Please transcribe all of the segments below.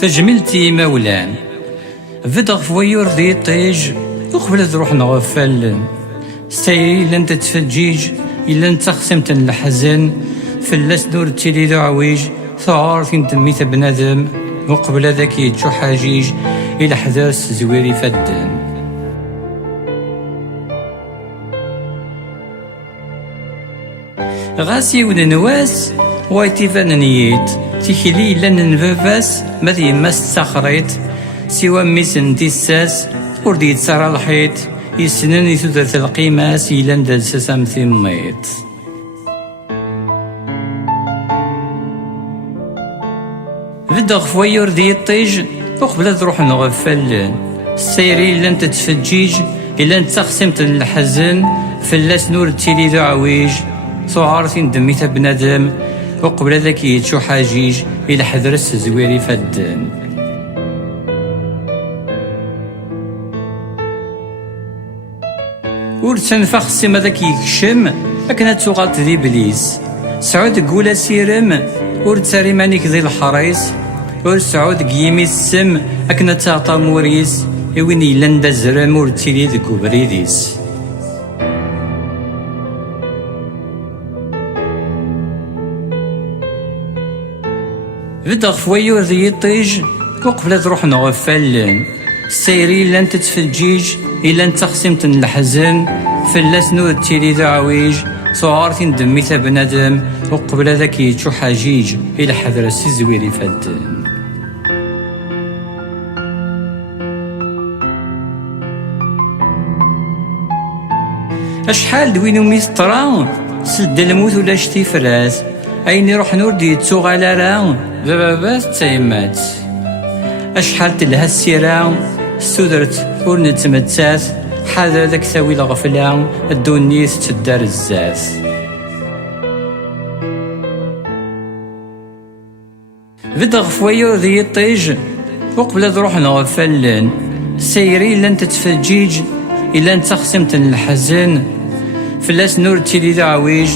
تجملتي مولان فدغ فويور دي طيج وقبل تروح نغفل ستايري إلا انت تفجيج إلا انت خصمت الحزن فلاس دور تيلي ذو عويج ثعار فين تميت بنادم وقبل ذاك يتشو حاجيج إلى حداث زويري فدن غاسي وننواس وايتيفان نيت تيكلي إلا ننفافاس ماذي ماس تسخريت سوا ميسن ديساس وردي يتسارى الحيط يسنن يثدرت القيماس إلا ندلساس أم ثميت بدغ فويور دي الطيج وقبل تروح نغفل السيري إلا انت تفجيج إلا انت خصمت الحزن فلاس نور تيلي ذو عويج ثعارتين دميتها بنادم وقبل ذاك يتشو حاجيج إلى حذرس زويري فدن ور تنفخ السما ذاك يكشم أكنا تسوغالت ذي بليس سعود قولا سيرم ور تساري مانيك ذي الحريص ور سعود قيمي السم أكنا تعطى موريس وين إلا ندزرم ور تيلي ذكو بريديس بدغ فويور ذي الطيج وقبل تروح نغفلن سيري إلا انت تفجيج إلا انت خصمت الحزن فلاس نور تيلي ذو عويج صعارتين دميتها بنادم وقبل ذاك يتشو حاجيج إلى حذر السيزويري فدن أشحال دوينو ميسطران سد الموت ولا شتي فراس أين يروح نور دي تسوغالا راه بابات تايمات أشحال تلها السيرة سودرت ور نتمتات حاذر ذاك ثاوي الغفلة الدونيس تدار الزات بدغ فويور ذي الطيج وقبل تروح نغفلن سيري إلا انت تفجيج إلا انت خصمت الحزن فلاس نور تيلي ذا عويج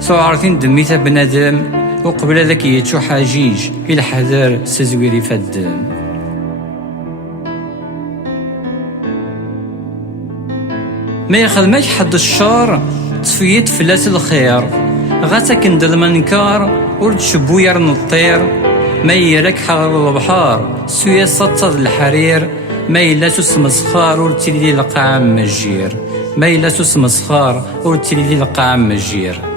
صعارتين دميتها بنادم وقبل ذاك يتشو حاجيج إلى حذر سزويري فدن ما يخدمش حد الشر تصفيت فلاس الخير غاتك ندل منكار ورتشبو يرن الطير ما يرك حغر البحار سويا سطد الحرير ما إلا تسمسخار ورتلي لقاع مجير ما إلا تسمسخار ورتلي لقاع مجير